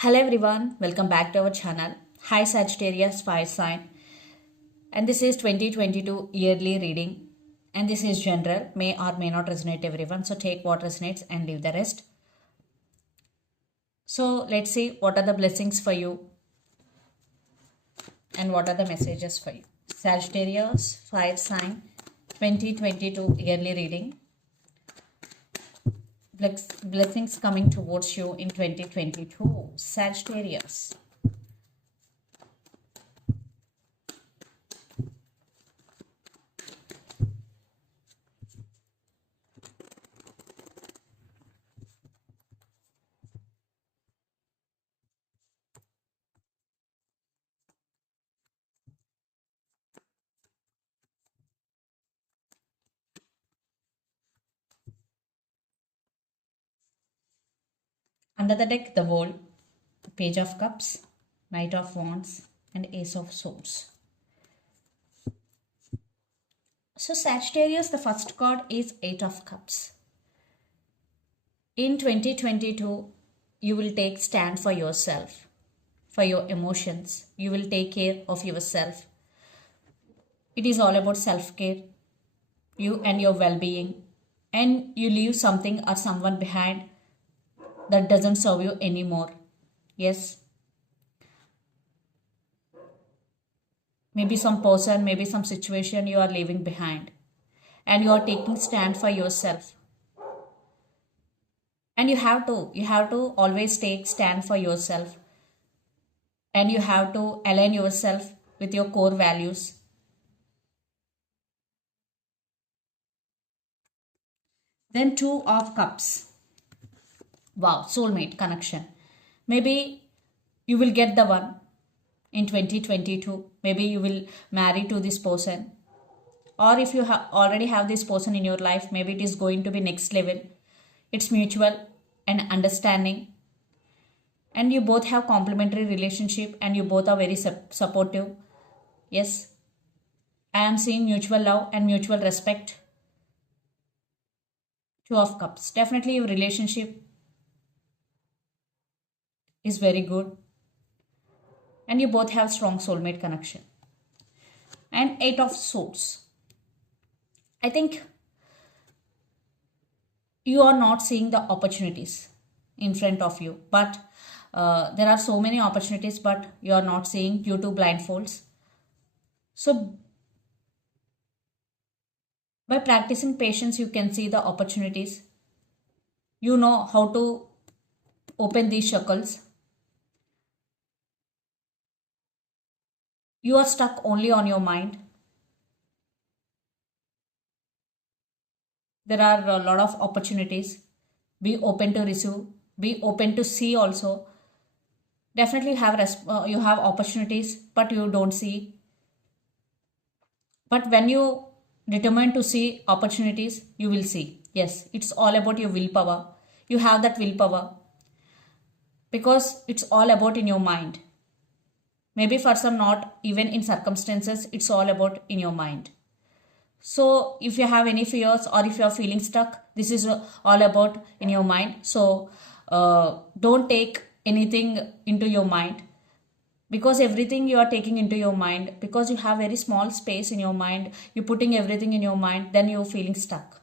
Hello everyone, welcome back to our channel. Hi Sagittarius fire sign, and this is 2022 yearly reading, and this is general, may or may not resonate everyone, so take what resonates and leave the rest. So let's see what are the blessings for you and what are the messages for you. Sagittarius fire sign 2022 yearly reading. Blessings coming towards you in 2022. Sagittarius. Under the deck, the World, Page of Cups, Knight of Wands, and Ace of Swords. So Sagittarius, the first card is Eight of Cups. In 2022, you will take stand for yourself, for your emotions. You will take care of yourself. It is all about self-care, you and your well-being. And you leave something or someone behind that doesn't serve you anymore. Yes. Maybe some person, maybe some situation you are leaving behind. And you are taking stand for yourself. And you have to always take stand for yourself. And you have to align yourself with your core values. Then Two of Cups. Wow, soulmate connection. Maybe you will get the one in 2022. Maybe you will marry to this person. Or if you already have this person in your life, maybe it is going to be next level. It's mutual and understanding. And you both have complementary relationship and you both are very supportive. Yes. I am seeing mutual love and mutual respect. Two of Cups. Definitely your relationship is very good. And you both have strong soulmate connection. And Eight of Swords. I think you are not seeing the opportunities in front of you, but there are so many opportunities, but you are not seeing due to blindfolds. So by practicing patience, you can see the opportunities. You know how to open these shackles. You are stuck only on your mind. There are a lot of opportunities. Be open to receive. Be open to see also. Definitely you have opportunities, but you don't see. But when you determine to see opportunities, you will see. Yes, it's all about your willpower. You have that willpower because it's all about in your mind. Maybe for some not even in circumstances, it's all about in your mind. So if you have any fears or if you are feeling stuck, this is all about in your mind. So don't take anything into your mind, because everything you are taking into your mind, because you have very small space in your mind, you're putting everything in your mind, then you're feeling stuck.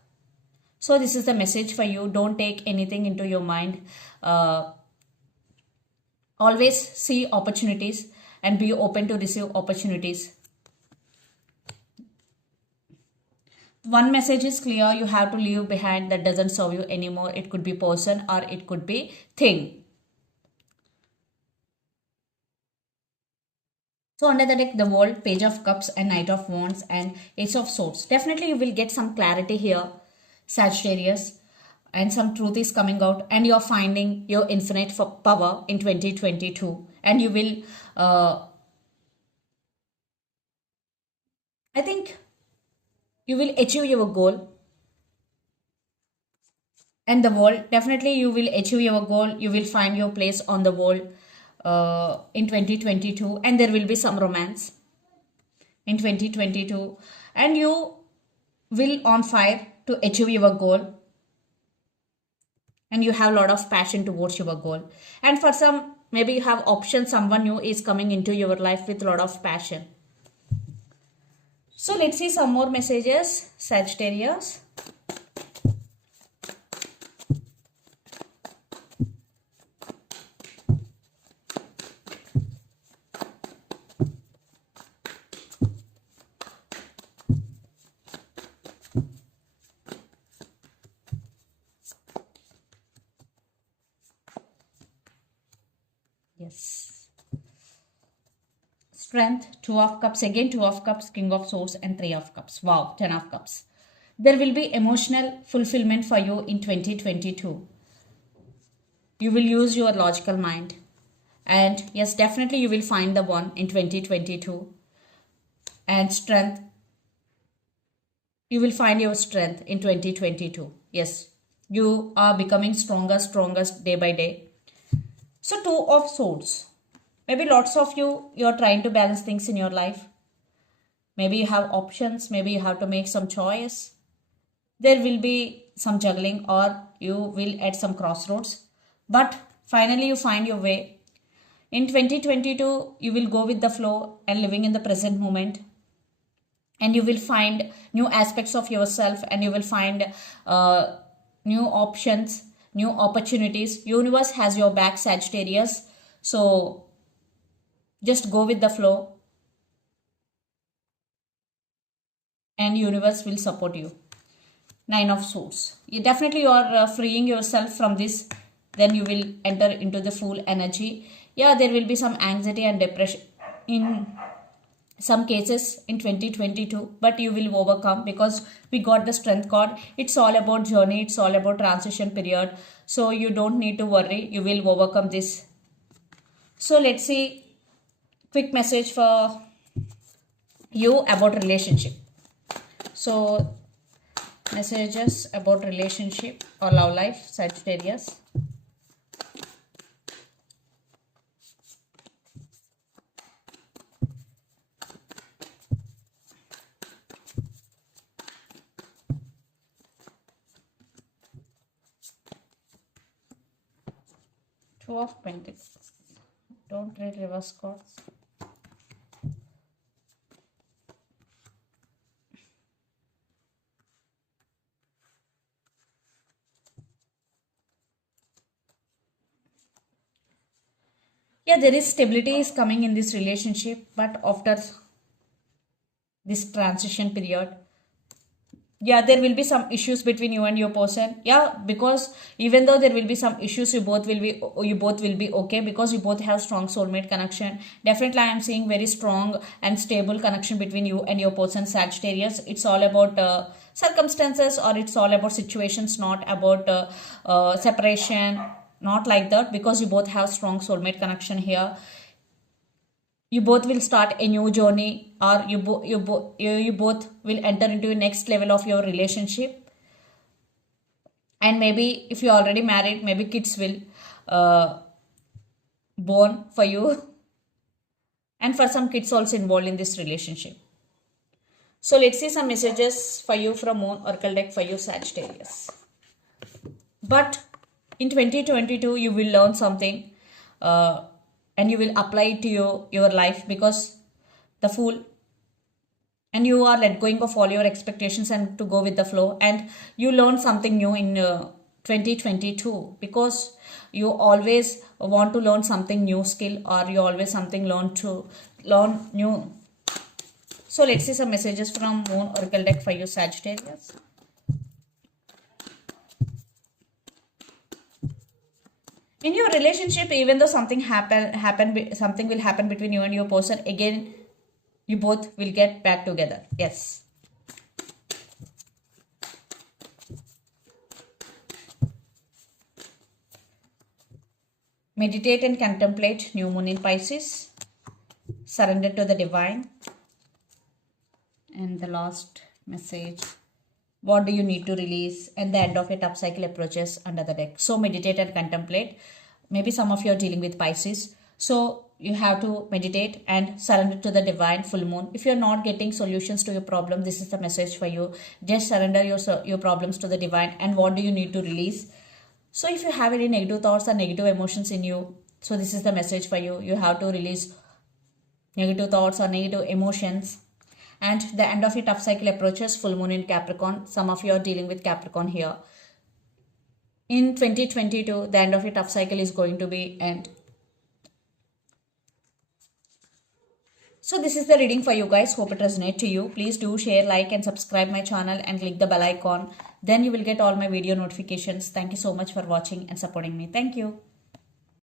So this is the message for you. Don't take anything into your mind. Always see opportunities and be open to receive opportunities. One message is clear. You have to leave behind that doesn't serve you anymore. It could be person or it could be thing. So under the deck, the World, Page of Cups, and Knight of Wands, and Ace of Swords. Definitely you will get some clarity here, Sagittarius, and some truth is coming out, and you're finding your infinite power in 2022, and you will, I think, you will achieve your goal. And the world, definitely you will achieve your goal. You will find your place on the world in 2022, and there will be some romance in 2022, and you will on fire to achieve your goal, and you have a lot of passion towards your goal. And for some, Maybe you have options, someone new is coming into your life with a lot of passion. So let's see some more messages, Sagittarius. Yes. Strength, 2 of cups, again 2 of cups, king of swords and 3 of cups. Wow, 10 of cups. There will be emotional fulfillment for you in 2022. You will use your logical mind. And yes, definitely you will find the one in 2022. And strength, you will find your strength in 2022. Yes, you are becoming stronger day by day. So 2 of swords. Maybe lots of you're trying to balance things in your life. Maybe you have options. Maybe you have to make some choice. There will be some juggling or you will at some crossroads. But finally you find your way. In 2022, you will go with the flow and living in the present moment. And you will find new aspects of yourself and you will find new options, new opportunities. Universe has your back, Sagittarius. So just go with the flow and universe will support you. 9 of swords. You are freeing yourself from this. Then you will enter into the full energy. Yeah, there will be some anxiety and depression in some cases in 2022, but you will overcome because we got the strength card. It's all about journey. It's all about transition period. So you don't need to worry. You will overcome this. So let's see. Quick message for you about relationship. So messages about relationship or love life, Sagittarius. Two of Pentacles. Don't read reverse cards. Yeah, there is stability is coming in this relationship, but after this transition period, yeah, there will be some issues between you and your person. Yeah, because even though there will be some issues, you both will be okay because you both have strong soulmate connection. Definitely I am seeing very strong and stable connection between you and your person, Sagittarius. It's all about circumstances or it's all about situations, not about separation, not like that, because you both have strong soulmate connection here. You both will start a new journey or you both will enter into a next level of your relationship. And maybe if you're already married, maybe kids will born for you. And for some kids also involved in this relationship. So let's see some messages for you from Moon Oracle deck for you, Sagittarius. But in 2022, you will learn something and you will apply it to your life because the Fool, and you are let going of all your expectations and to go with the flow, and you learn something new in 2022 because you always want to learn something new skill or you always something learn new. So let's see some messages from Moon Oracle deck for you, Sagittarius. In your relationship, even though something something will happen between you and your person, again you both will get back together. Yes. Meditate and contemplate, new moon in Pisces. Surrender to the divine. And the last message, what do you need to release? And the end of a tough cycle approaches under the deck. So meditate and contemplate. Maybe some of you are dealing with Pisces. So you have to meditate and surrender to the divine, full moon. If you're not getting solutions to your problem, this is the message for you. Just surrender your problems to the divine. And what do you need to release? So if you have any negative thoughts or negative emotions in you, So this is the message for you. You have to release negative thoughts or negative emotions. And the end of your tough cycle approaches full moon in Capricorn. Some of you are dealing with Capricorn here. In 2022, the end of your tough cycle is going to be end. So this is the reading for you guys. Hope it resonates to you. Please do share, like and subscribe my channel and click the bell icon. Then you will get all my video notifications. Thank you so much for watching and supporting me. Thank you.